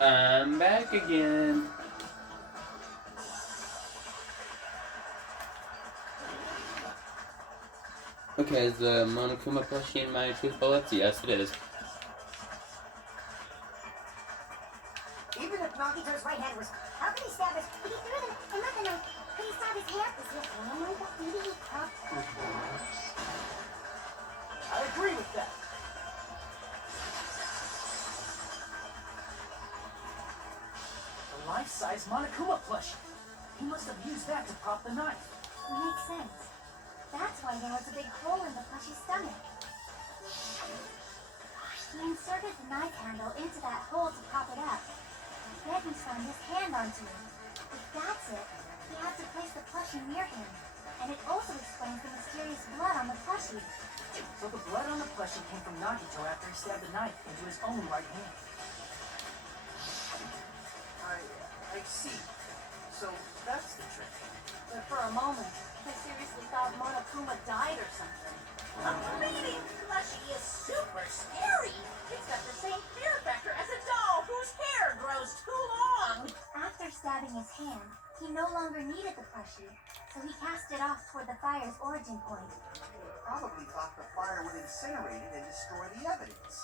I'm back again. Okay, is the Monokuma plushie in my tooth bullets? Yes, it is. Even if Nagito's right hand was... How could he stab his... If he threw them and let the knife, could he stab his hand? Is it family that maybe he cut? I agree with that. The life-size Monokuma plushie. He must have used that to prop the knife. Makes sense. That's why there was a big hole in the plushie's stomach. He inserted the knife handle into that hole to prop it up. Then he slammed his hand onto it. If that's it, he had to place the plushie near him. And it also explains the mysterious blood on the plushie. So the blood on the plushie came from Nagito after he stabbed the knife into his own right hand. I see. So that's the trick. But for a moment, I seriously thought Monokuma died or something. A bleeding plushie is super scary. It's got the same fear factor as a doll whose hair grows too long. After stabbing his hand, he no longer needed the plushie, so he cast it off toward the fire's origin point. Probably thought the fire would incinerate it and destroy the evidence.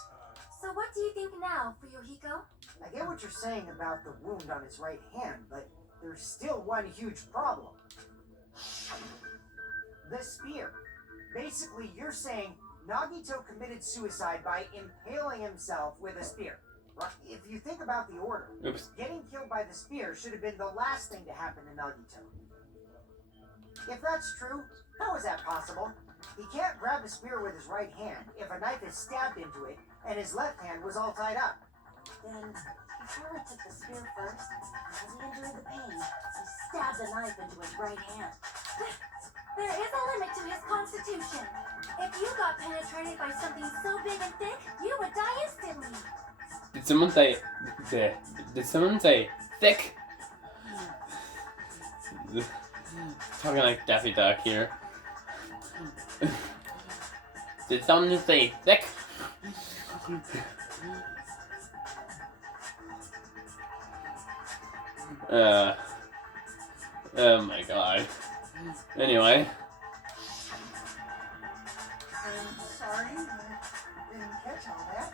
So what do you think now, Fuyuhiko? I get what you're saying about the wound on his right hand, but there's still one huge problem. The spear. Basically, you're saying Nagito committed suicide by impaling himself with a spear. Right? If you think about the order, Oops. getting killed by the spear should have been the last thing to happen to Nagito. If that's true, how is that possible? He can't grab the spear with his right hand if a knife is stabbed into it and his left hand was all tied up. Then, he probably took the spear first. As he endured the pain, he stabbed the knife into his right hand. There is a limit to his constitution. If you got penetrated by something so big and thick, you would die instantly. Did someone say... Did someone say thick? Talking like Daffy Duck here. Did someone say thick? Oh my god. Anyway. I'm sorry, I didn't catch all that.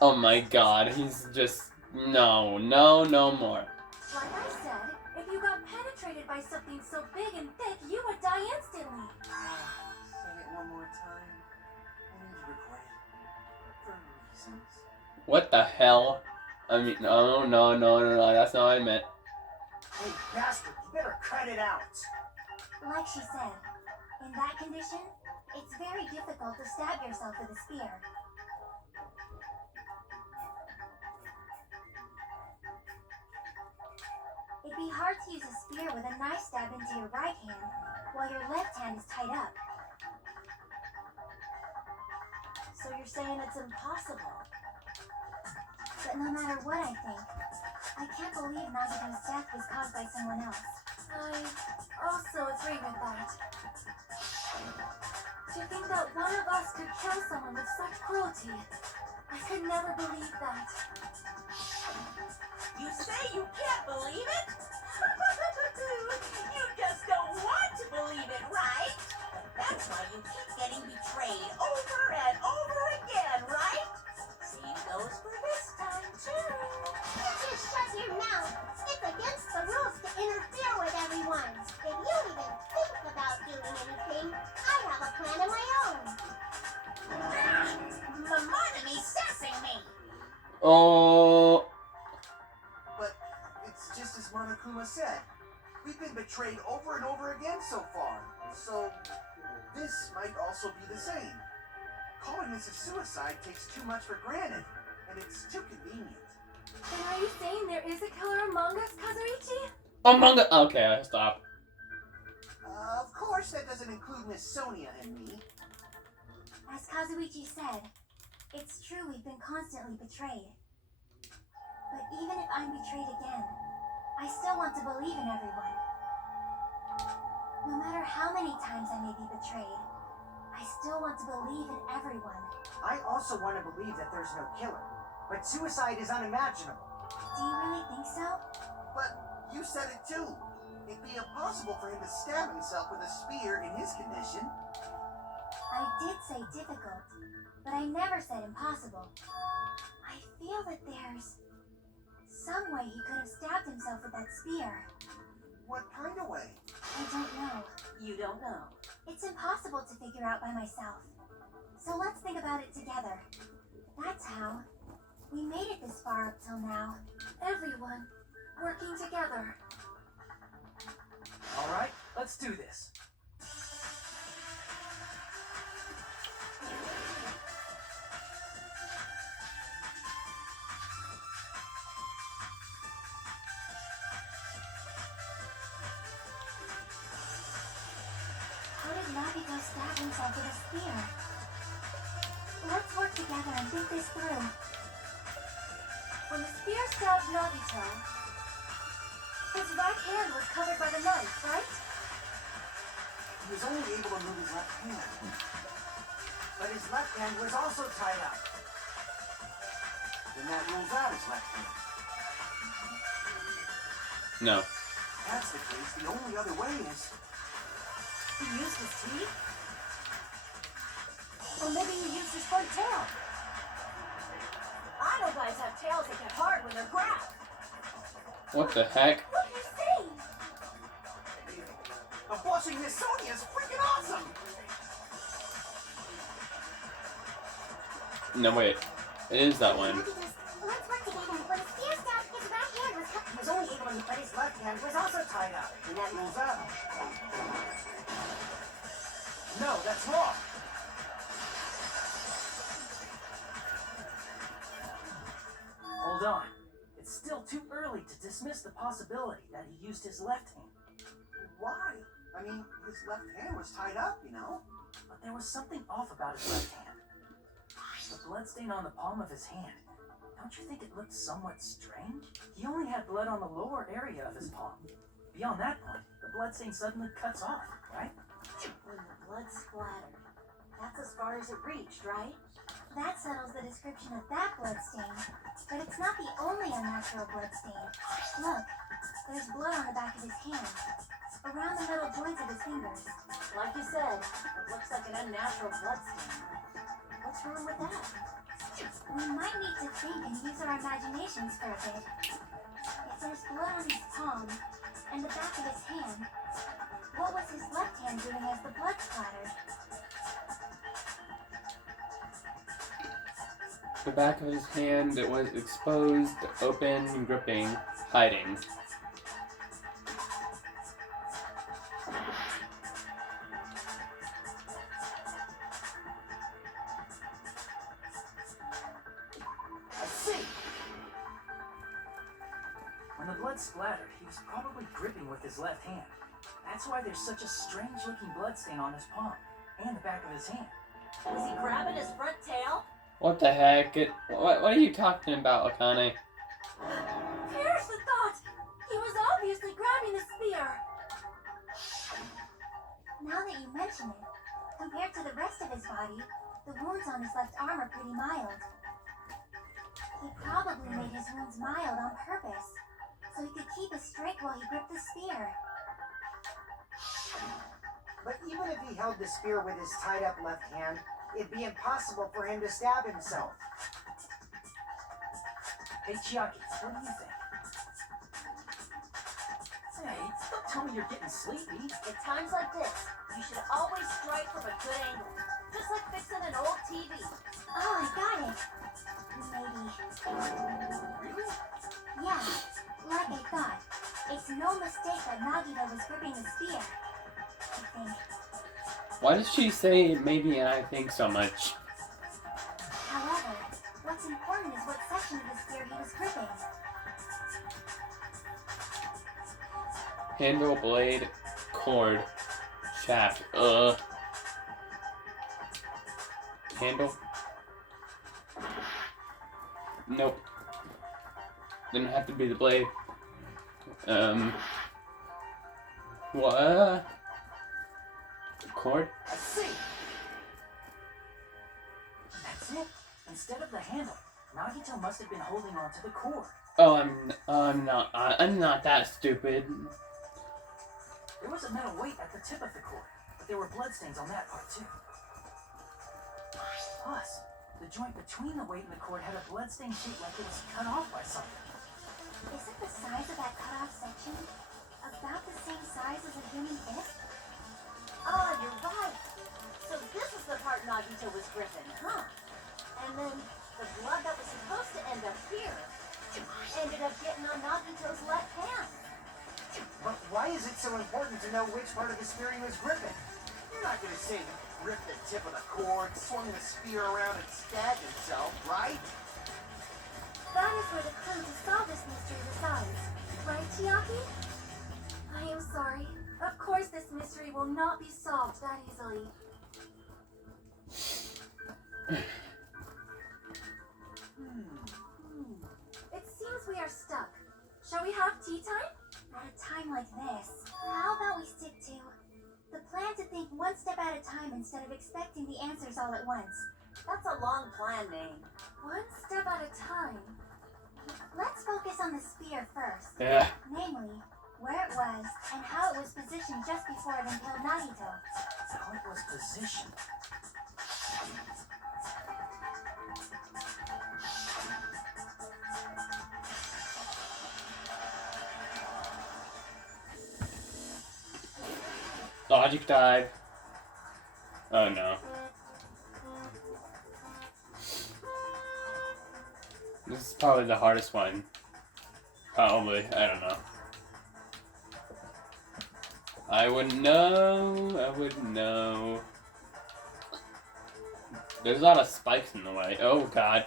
Oh my god, he's just... No more. Like I said, if you got penetrated by something so big and thick, you would die instantly. Say it one more time. I need to record it. For reasons. What the hell? I mean, no, that's not what I meant. Hey, bastard, you better cut it out. Like she said, in that condition, it's very difficult to stab yourself with a spear. It'd be hard to use a spear with a knife stab into your right hand while your left hand is tied up. So you're saying it's impossible? But no matter what I think, I can't believe Nagito's death was caused by someone else. I also agree with that. To think that one of us could kill someone with such cruelty, I could never believe that. You say you can't believe it? You just don't want to believe it, right? That's why you keep getting betrayed over and over again, right? Same goes for this time, too. You just shut your mouth. It's against the rules to interfere with everyone. If you even think about doing anything, I have a plan of my own. Mamonami sassing me. Oh... But it's just as Monokuma said. We've been betrayed over and over again so far. So, this might also be the same. Calling this a suicide takes too much for granted, and it's too convenient. Then are you saying there is a killer among us, Kazuichi? Among the... Okay, I stop. Of course, that doesn't include Miss Sonia and me. As Kazuichi said, it's true we've been constantly betrayed. But even if I'm betrayed again, I still want to believe in everyone. No matter how many times I may be betrayed, I still want to believe in everyone. I also want to believe that there's no killer, but suicide is unimaginable. Do you really think so? But you said it too. It'd be impossible for him to stab himself with a spear in his condition. I did say difficult, but I never said impossible. I feel that there's some way he could have stabbed himself with that spear. What kind of way? I don't know. You don't know. It's impossible to figure out by myself. So let's think about it together. That's how we made it this far up till now. Everyone working together. All right, let's do this. How did Nagito stab himself with a spear? Let's work together and think this through. When the spear stabbed Nagito, his right hand was covered by the knife, right? He was only able to move his left hand. But his left hand was also tied up. Then that rules out his left hand. No. If that's the case, the only other way is... He used his teeth? Or maybe he used his front tail. I know guys have tails that get hard when they're grabbed. What the heck? What do you see? The blushing Miss Sonia is freaking awesome! No, wait. It is that one. Let's work together. When the spear stabbed, his right hand was covered. He was only able to move, but his left hand was also tied up. And that rules out. No, that's wrong. Hold on. It's still too early to dismiss the possibility that he used his left hand. Why? I mean, his left hand was tied up, you know? But there was something off about his left hand. The bloodstain on the palm of his hand. Don't you think it looked somewhat strange? He only had blood on the lower area of his palm. Beyond that point, the bloodstain suddenly cuts off, right? When the blood splattered. That's as far as it reached, right? That settles the description of that bloodstain. But it's not the only unnatural bloodstain. Look, there's blood on the back of his hand. Around the metal joints of his fingers. Like you said, it looks like an unnatural bloodstain. What's wrong with that? We might need to think and use our imaginations for a bit. If there's blood on his palm and the back of his hand, what was his left hand doing as the blood splattered? The back of his hand, it was exposed, open, gripping, hiding. I see! When the blood splattered, he was probably gripping with his left hand. That's why there's such a strange-looking bloodstain on his palm and the back of his hand. Was he grabbing his front tail? What the heck? What are you talking about, Akane? Here's the thought! He was obviously grabbing the spear! Now that you mention it, compared to the rest of his body, the wounds on his left arm are pretty mild. He probably made his wounds mild on purpose, so he could keep his strength while he gripped the spear. But even if he held the spear with his tied up left hand, it'd be impossible for him to stab himself. Hey, Chiaki, what do you think? Hey, don't tell me you're getting sleepy. At times like this, you should always strike from a good angle. Just like fixing an old TV. Oh, I got it! Maybe. Really? Yeah, like I thought. It's no mistake that Nagito was gripping the spear. I think. Why did she say maybe and I think so much? However, what's important is what section of the spear he was gripping. Handle, blade, cord, shaft. Handle? Nope. Didn't have to be the blade. What? Cord? I see. That's it. Instead of the handle, Nagito must have been holding on to the cord. Oh, I'm not that stupid. There was a metal weight at the tip of the cord, but there were bloodstains on that part too. Plus, the joint between the weight and the cord had a bloodstain shaped like it was cut off by something. Isn't the size of that cut off section about the same size as a human hip? Ah, you're right. So this is the part Nagito was gripping, huh? And then the blood that was supposed to end up here ended up getting on Nagito's left hand. But why is it so important to know which part of the spear he was gripping? You're not gonna say he ripped the tip of the cord, swung the spear around, and stabbed himself, right? That is where the clue to solve this mystery resides. Right, Chiaki? I am sorry. Of course this mystery will not be solved that easily. It seems we are stuck. Shall we have tea time? At a time like this, how about we stick to the plan to think one step at a time instead of expecting the answers all at once. That's a long plan name. One step at a time. Let's focus on the spear first. Yeah. Namely, where it was and how it was positioned just before it impaled Nagito. How it was positioned. Logic dive. Oh no. This is probably the hardest one. Probably. I don't know. I wouldn't know. I wouldn't know. There's a lot of spikes in the way. Oh god.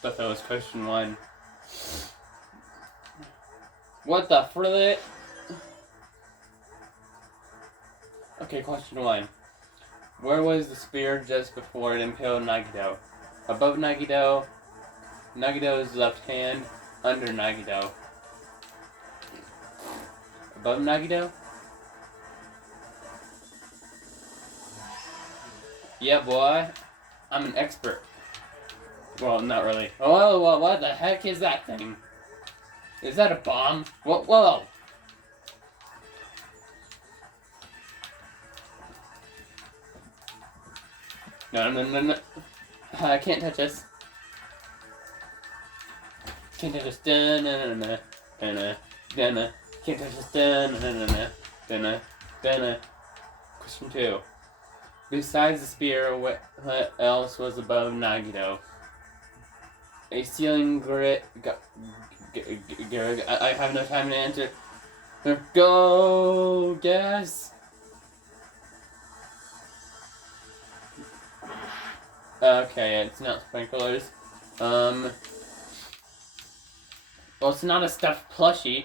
Thought that was question 1. What the frillet? Okay, question 1. Where was the spear just before it impaled Nagito? Above Nagito, Nagito's left hand, under Nagito. Above Nagito? Yeah, boy. I'm an expert. Well, not really. Oh, well, what the heck is that thing? Is that a bomb? Whoa, whoa! No, no, no, no. I can't touch this. Can't touch this. Da-na-na-na. Da-na. Da-na. Can't touch this. Da-na-na-na. Da-na. Da-na. Question 2. Besides the spear, what else was above Nagito? A ceiling grit. I have no time to answer. Go! Guess! Okay, it's not sprinklers. Well, it's not a stuffed plushie.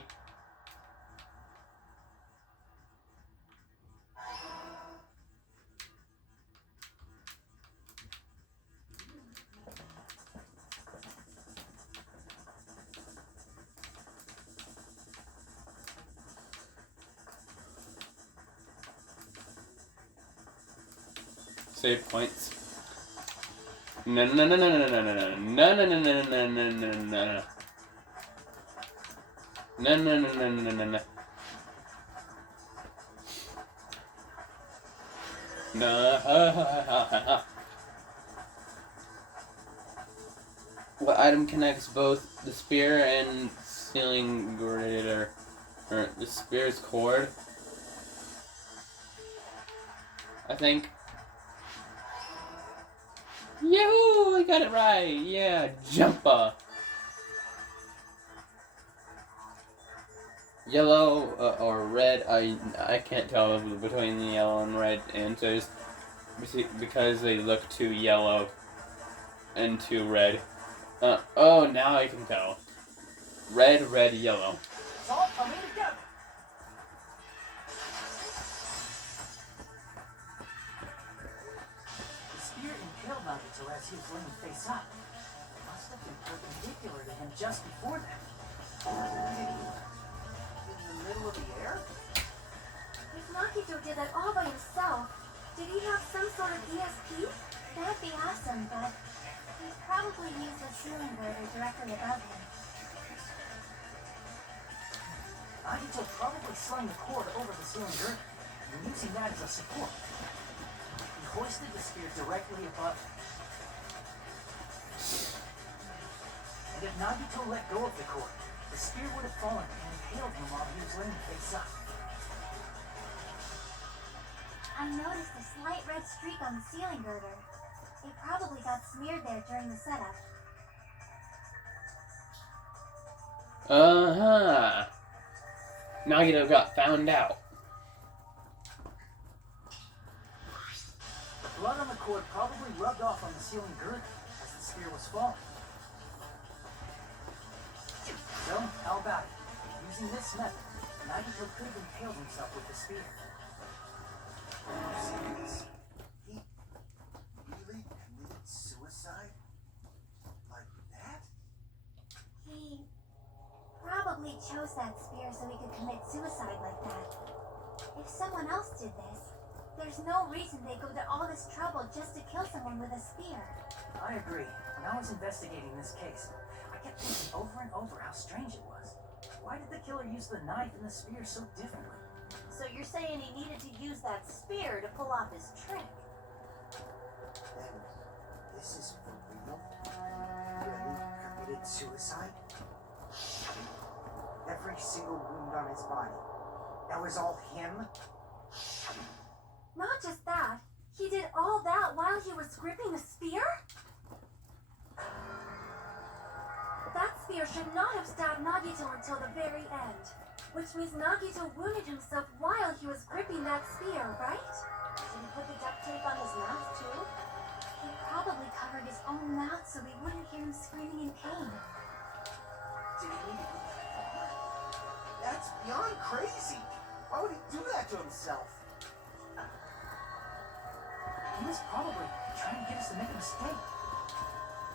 Save points. No, no, no, no, no, no, no, no, no, no, no, no, no, no, no, no. No, no, no, no, no, no, no. No. What item connects both the spear and ceiling grid or the spear's cord? I think. Yahoo! I got it right! Yeah, jumpa! Yellow or red, I can't tell between the yellow and red answers because they look too yellow and too red. Oh, now I can tell. Red, red, yellow. It's all coming together. The spear impaled Nagito as he was laying face up. It must have been perpendicular to him just before that. In the middle of the air? If Nagito did that all by himself, did he have some sort of ESP? That'd be awesome, but he'd probably use the ceiling girder directly above him. Nagito probably slung the cord over the ceiling girder and using that as a support. He hoisted the spear directly above him. And if Nagito let go of the cord, the spear would have fallen and impaled him while he was laying face up. I noticed a slight red streak on the ceiling girder. It probably got smeared there during the setup. Uh-huh. Nagito got found out. The blood on the cord probably rubbed off on the ceiling girder as the spear was falling. So, how about it? Using this method, Nagito could have impaled himself with the spear. Serious? He really committed suicide? Like that? He probably chose that spear so he could commit suicide like that. If someone else did this, there's no reason they go to all this trouble just to kill someone with a spear. I agree. When I was investigating this case, I kept thinking over and over how strange it was. Why did the killer use the knife and the spear so differently? So you're saying he needed to use that spear to pull off his trick? And this is for real? Really committed suicide? Every single wound on his body. That was all him? Not just that, he did all that while he was gripping the spear? That spear should not have stabbed Nagito until the very end. Which means Nagito wounded himself while he was gripping that spear, right? Did he put the duct tape on his mouth too? He probably covered his own mouth so we wouldn't hear him screaming in pain. Did he really do that? That's beyond crazy. Why would he do that to himself? He was probably trying to get us to make a mistake.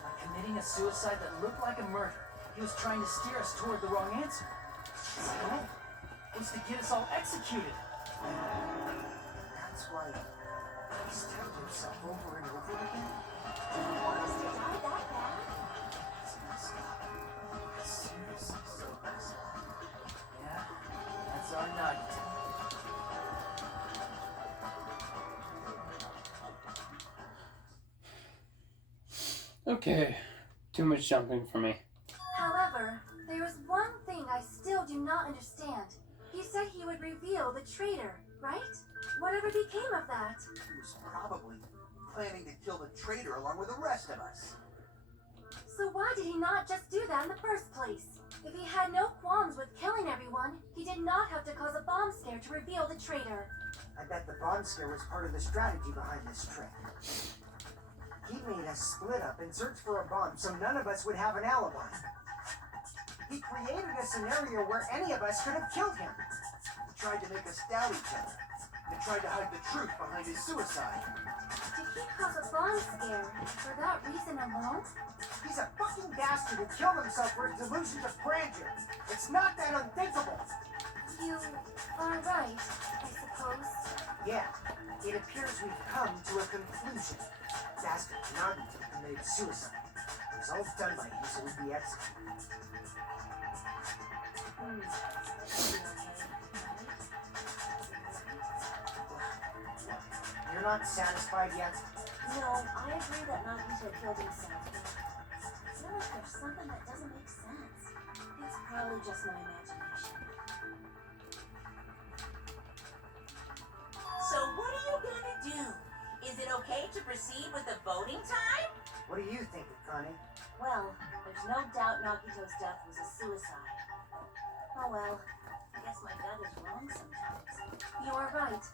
By committing a suicide that looked like a murder, he was trying to steer us toward the wrong answer. His goal was to get us all executed. And that's why he stabbed himself over and over again? Did he want us to die that bad? It's messed up. It's seriously so messed up. Yeah, that's our Nagito. Okay. Too much jumping for me. However, there is one thing I still do not understand. He said he would reveal the traitor, right? Whatever became of that? He was probably planning to kill the traitor along with the rest of us. So why did he not just do that in the first place? If he had no qualms with killing everyone, he did not have to cause a bomb scare to reveal the traitor. I bet the bomb scare was part of the strategy behind this trick. He made us split up and search for a bomb so none of us would have an alibi. He created a scenario where any of us could have killed him. He tried to make us doubt each other and tried to hide the truth behind his suicide. Did he cause a bomb scare for that reason alone? He's a fucking bastard who killed himself for his delusions of grandeur. It's not that unthinkable. You are right, I suppose. Yeah, it appears we've come to a conclusion. Bastard Nagito committed suicide. It was all done by him so he'd be executed. You're not satisfied yet? No, I agree that Nagito killed himself. I feel like there's something that doesn't make sense. It's probably just my imagination. So what are you gonna do? Is it okay to proceed with the voting time? What do you think, Connie? Well, there's no doubt Nagito's death was a suicide. Oh well, I guess my gut is wrong sometimes. You are right.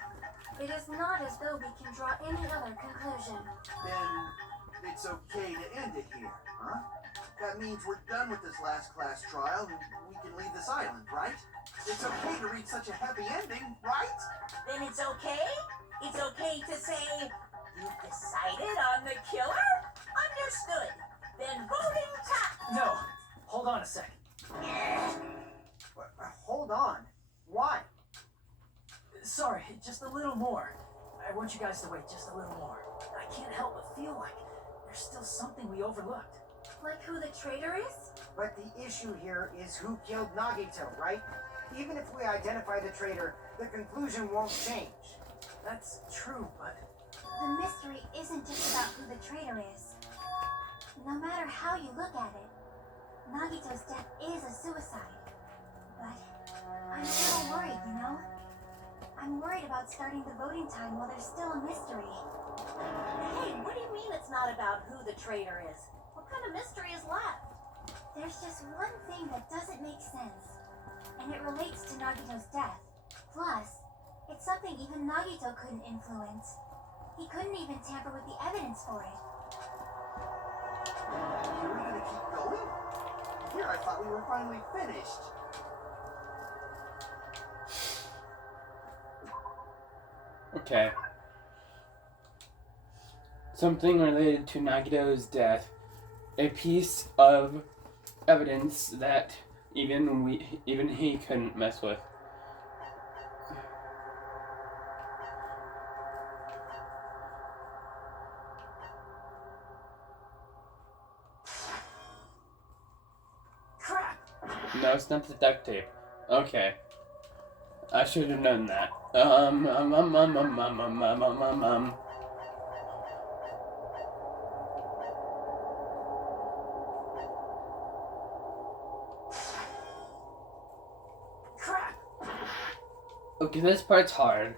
It is not as though we can draw any other conclusion. Then it's okay to end it here, huh? That means we're done with this last class trial and we can leave this island, right? It's okay to reach such a happy ending, right? Then it's okay? It's okay to say, you've decided on the killer? Understood. Then voting time. No, hold on a second. Hold on. Why? Sorry, just a little more. I want you guys to wait just a little more. I can't help but feel like there's still something we overlooked. Like who the traitor is? But the issue here is who killed Nagito, right? Even if we identify the traitor, the conclusion won't change. That's true, but The mystery isn't just about who the traitor is. No matter how you look at it, Nagito's death is a suicide. But I'm still worried, you know? I'm worried about starting the voting time while there's still a mystery. Hey, what do you mean it's not about who the traitor is? What kind of mystery is left? There's just one thing that doesn't make sense, and it relates to Nagito's death. Plus, it's something even Nagito couldn't influence. He couldn't even tamper with the evidence for it. Are we gonna keep going? Here, I thought we were finally finished. Okay. Something related to Nagito's death. A piece of evidence that even he couldn't mess with. crap! No, it's not the duct tape. Okay. I should have known that. Crap! Okay, this part's hard.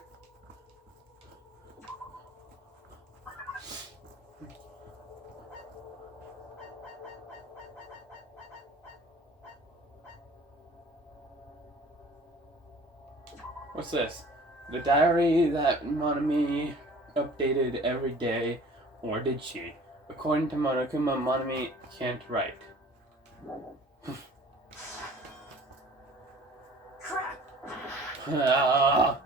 What's this? The diary that Monami updated every day, or did she? According to Monokuma, Monami can't write. Crap! Ah.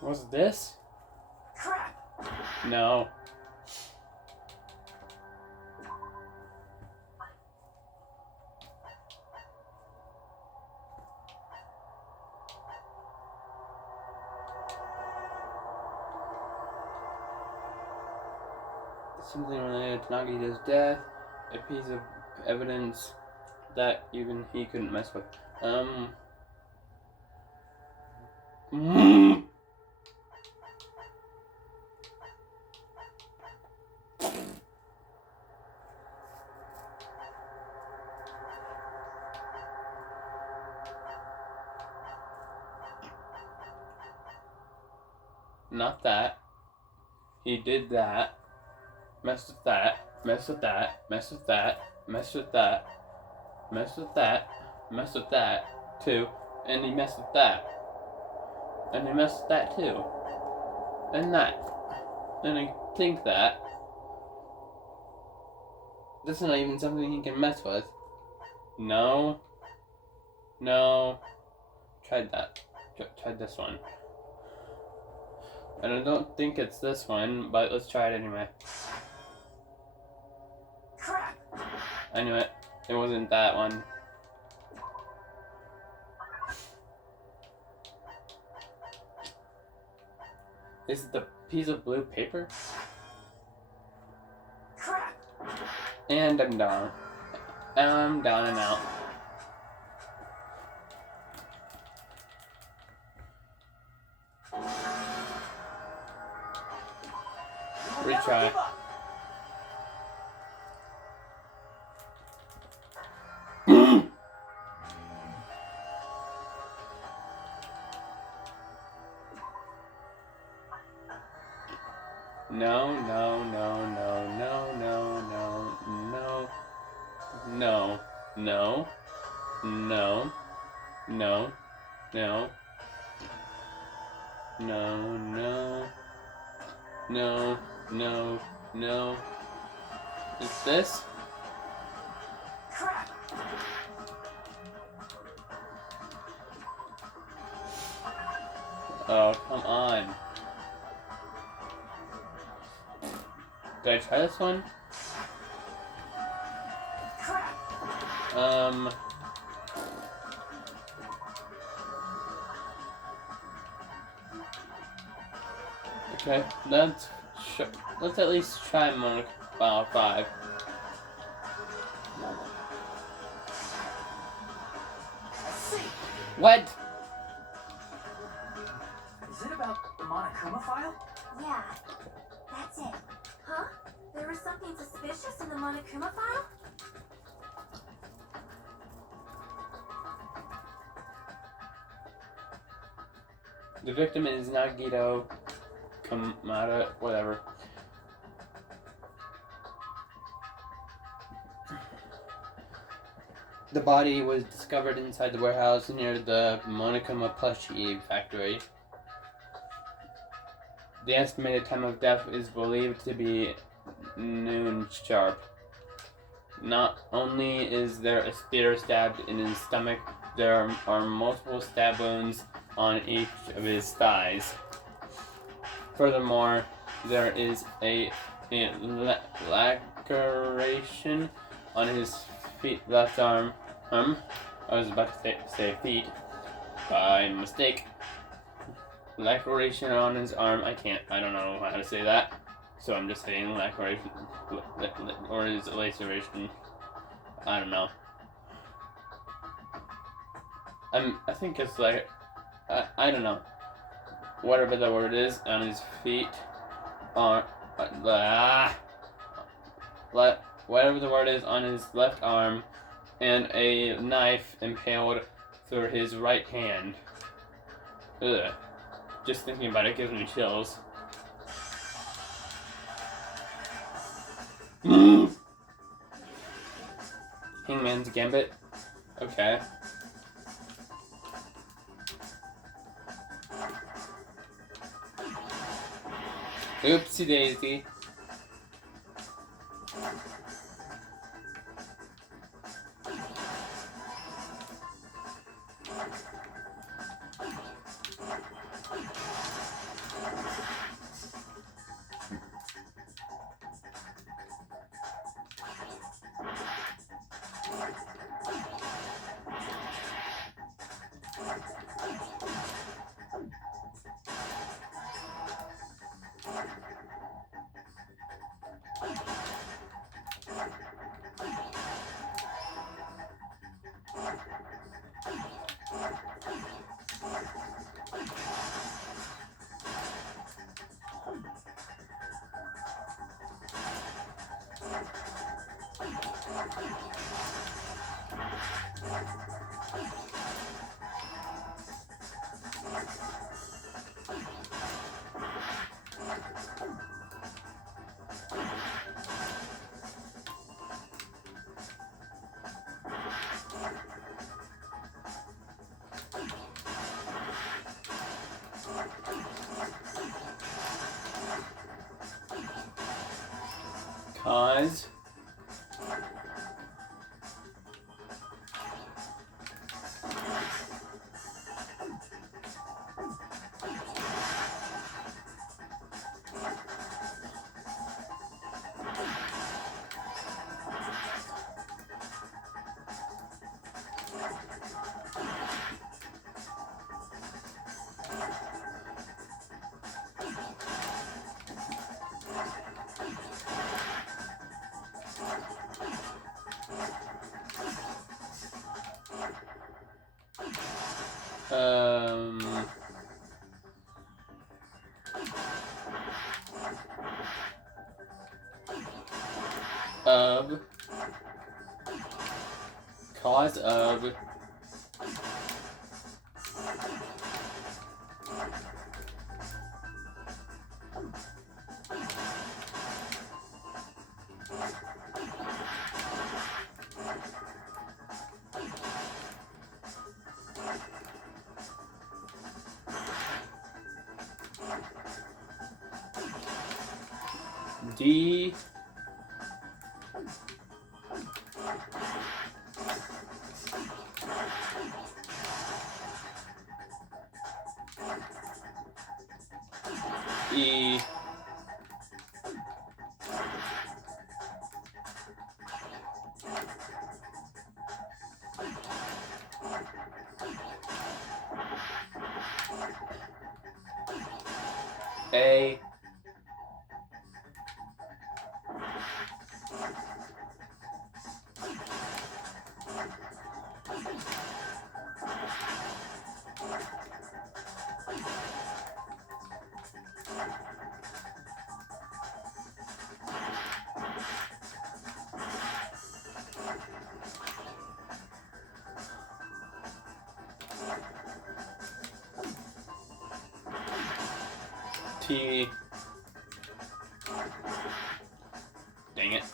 Was this? Crap! No. Something related to Nagito's death, a piece of evidence that even he couldn't mess with. Not that. He did that. Mess with that. Mess with that. Mess with that. Mess with that. Mess with that. Mess with that too. And he messed with that. And he messed with that too. And that. And I think that. That's not even something he can mess with. No. No. Tried that. Tried this one. And I don't think it's this one, but let's try it anyway. Crap! I knew it. It wasn't that one. Is it the piece of blue paper? Crap! And I'm down. I'm down and out. We'll never Retry. give up. No, no, no, no, no, no, no, no, no, no, no, no, no, no, no, no, no, no. Is this? Crap! Oh, come on. Did I try this one? Crap! Okay, let's at least try Monocle 5. I see. What? Is it about the Monokuma file? Yeah, that's it. Huh? There was something suspicious in the Monokuma file? The victim is Nagito Kamada, whatever. The body was discovered inside the warehouse near the Monokuma plushie factory. The estimated time of death is believed to be noon sharp. Not only is there a spear stabbed in his stomach, there are multiple stab wounds on each of his thighs. Furthermore, there is a laceration on his left arm. I was about to say feet by mistake. Laceration on his arm. I don't know how to say that. So I'm just saying laceration. Or is it laceration? I don't know. I think it's like, I don't know. Whatever the word is, on his feet. Whatever the word is, on his left arm. And a knife impaled through his right hand. Ugh. Just thinking about it gives me chills. Hangman's Gambit. Okay. Oopsie daisy. Cause of cause of D E A T. Dang it.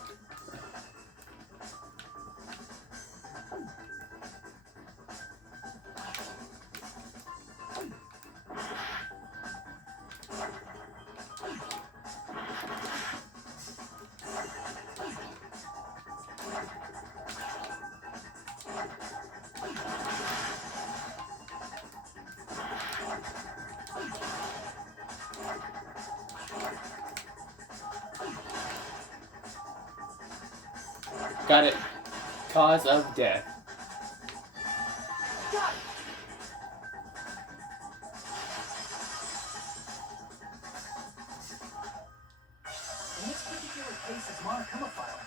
Got it. Cause of death. In this particular case's Monokuma file,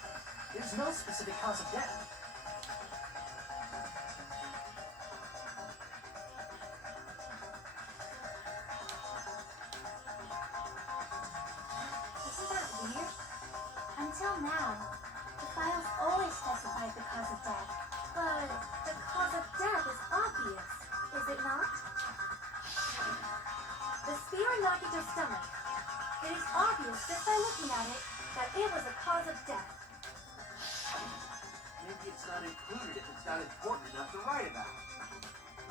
there's no specific cause of death. Isn't that weird? Until now, the files always specified the cause of death. But the cause of death is obvious, is it not? The spear in Nagito's stomach. It is obvious just by looking at it that it was a cause of death. Maybe it's not included if it's not important enough to write about.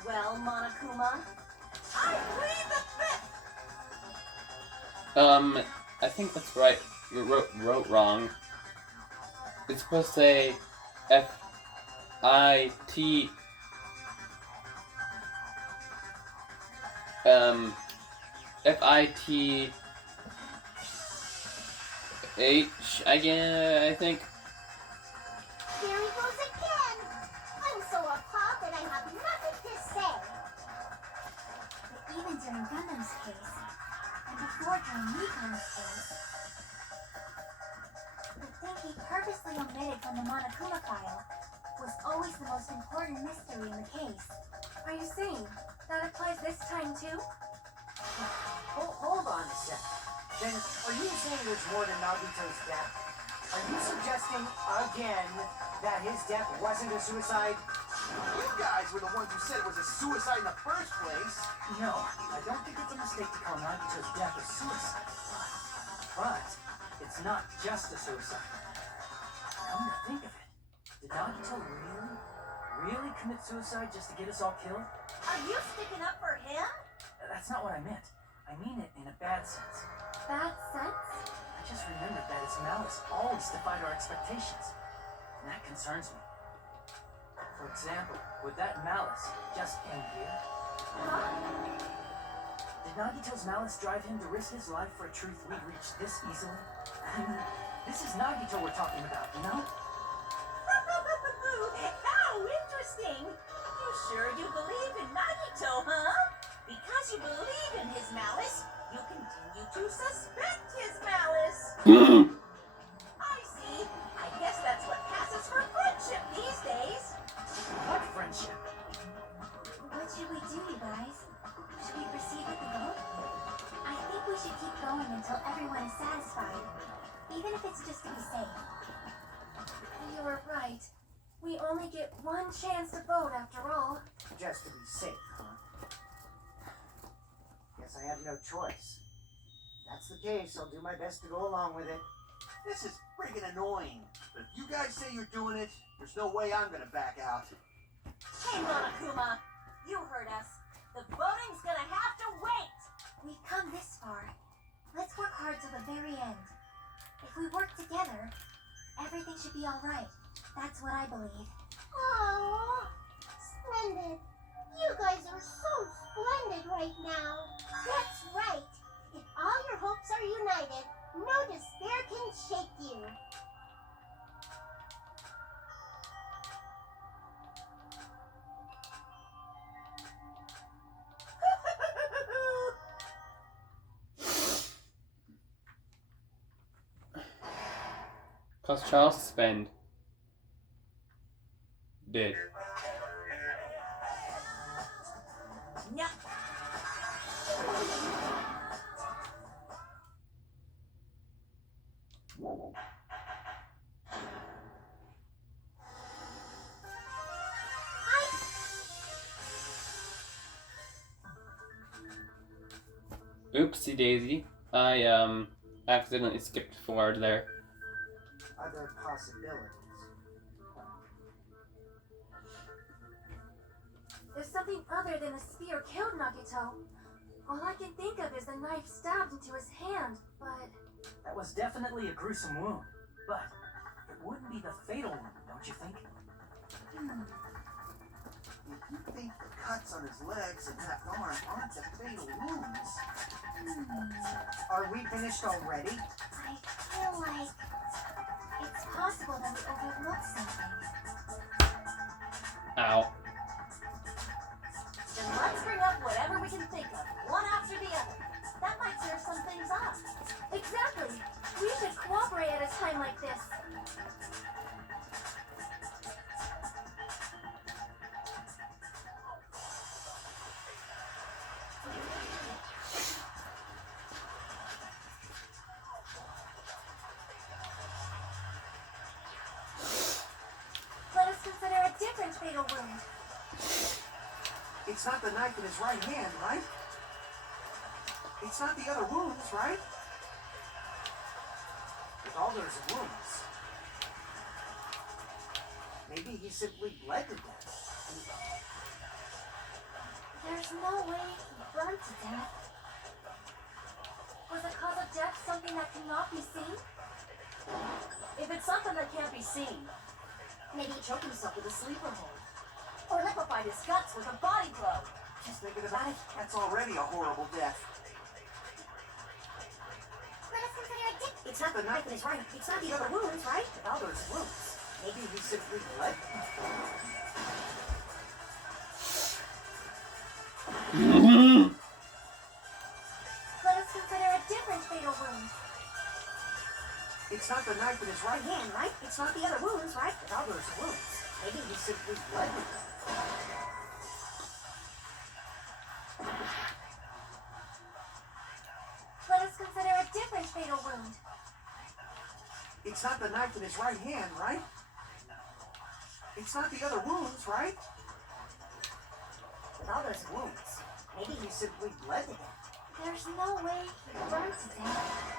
Well, Monokuma, I plead the fifth. I think that's right. You wrote wrong. It's supposed to say F-I-T. F-I-T-H, I think. Here he goes again. I'm so appalled that I have nothing to say. But even during Gundam's case, and before during Nikon's case, the thing he purposely omitted from the Monokuma file was always the most important mystery in the case. Are you saying that applies this time too? Hold on a sec. Then, are you saying there's more to Nagito's death? Are you suggesting, again, that his death wasn't a suicide? You guys were the ones who said it was a suicide in the first place. No, I don't think it's a mistake to call Nagito's death a suicide. But it's not just a suicide. Come to think of it, did Nagito really commit suicide just to get us all killed? Are you sticking up for him? That's not what I meant. I mean it in a bad sense. Bad sense? I just remembered that his malice always defied our expectations. And that concerns me. For example, would that malice just end here? Huh? Did Nagito's malice drive him to risk his life for a truth we reached this easily? I mean, this is Nagito we're talking about, you know? How interesting! You sure do believe in Nagito, huh? Because you believe in his malice, you continue to suspect his malice. I see. I guess that's what passes for friendship these days. What friendship? What should we do, you guys? Should we proceed with the vote? I think we should keep going until everyone is satisfied, even if it's just to be safe. You were right. We only get one chance to vote after all. Just to be safe, huh? Guess I have no choice. If that's the case, I'll do my best to go along with it. This is friggin' annoying. But if you guys say you're doing it, there's no way I'm gonna back out. Hey, Monokuma, you heard us. The voting's gonna have to wait. We've come this far. Let's work hard till the very end. If we work together, everything should be all right. That's what I believe. Oh, splendid. You guys are so splendid right now. That's right. If all your hopes are united, no despair can shake you. Cause Charles suspend. Did. No. Oopsie daisy. I accidentally skipped forward there. Other possibilities. If something other than a spear killed Nagito, all I can think of is the knife stabbed into his hand, but... That was definitely a gruesome wound, but it wouldn't be the fatal one, don't you think? If you think the cuts on his legs and left arm aren't the fatal wounds, Are we finished already? I feel like it's possible that we overlooked something. Ow. Then let's bring up whatever we can think of, one after the other. That might clear some things up. Exactly! We should cooperate at a time like this. Let us consider a different fatal wound. it's not the knife in his right hand, right? It's not the other wounds, right? With all those wounds. Maybe he simply bled to death. There's no way he burned to death. Was the cause of death something that cannot be seen? If it's something that can't be seen, maybe he choked himself with a sleeper hold. Or liquefied his guts with a body blow. Just thinking about it, that's already a horrible death. Let us consider a different... It's not the knife in his right. It's not the other wounds, right? With all those wounds. Maybe he simply bled. Let us consider a different fatal wound. It's not the knife in his right hand, right? It's not the other wounds, right? With all those wounds. Maybe he simply bled. Let us consider a different fatal wound. It's not the knife in his right hand, right? It's not the other wounds, right? With all those wounds. Maybe he simply bled to death. There's no way he burned to death.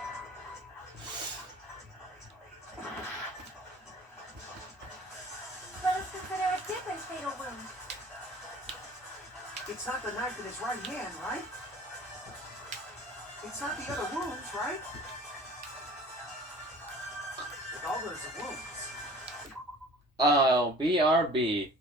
Let us consider a different fatal wound. It's not the knife in his right hand, right? It's not the other wounds, right? With all those wounds. Oh, BRB.